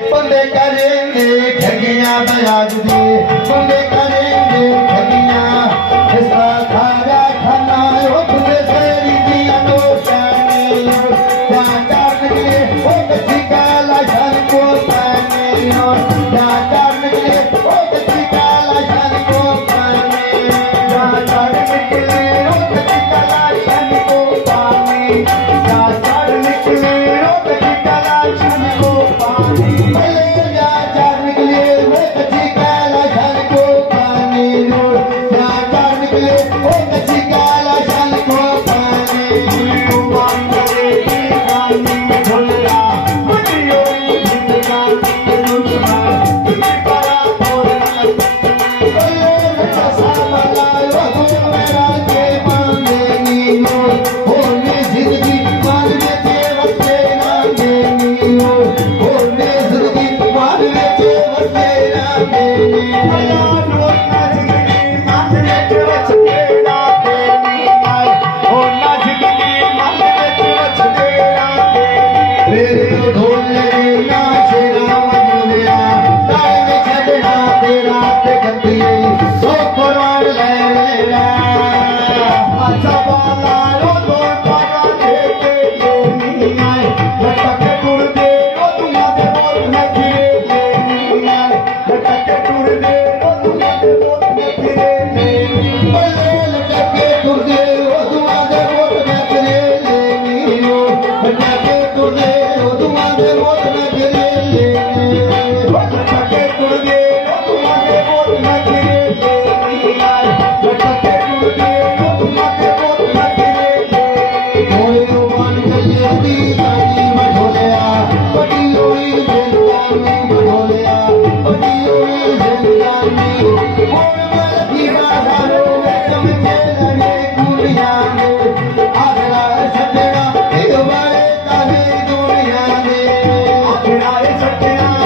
बंदे करेंगे ठगियां बयाज दे, बंदे करेंगे ठगियां। इसका खाया खाना उठे तेरी दिया नो जाने, या जान के ओ कच्ची काला शान को पाने, या जान के ओ कच्ची काला शान को पाने, या जान के ओ कच्ची काला शान को पाने, या जान के ओ कच्ची काला शान को पाने। Oh,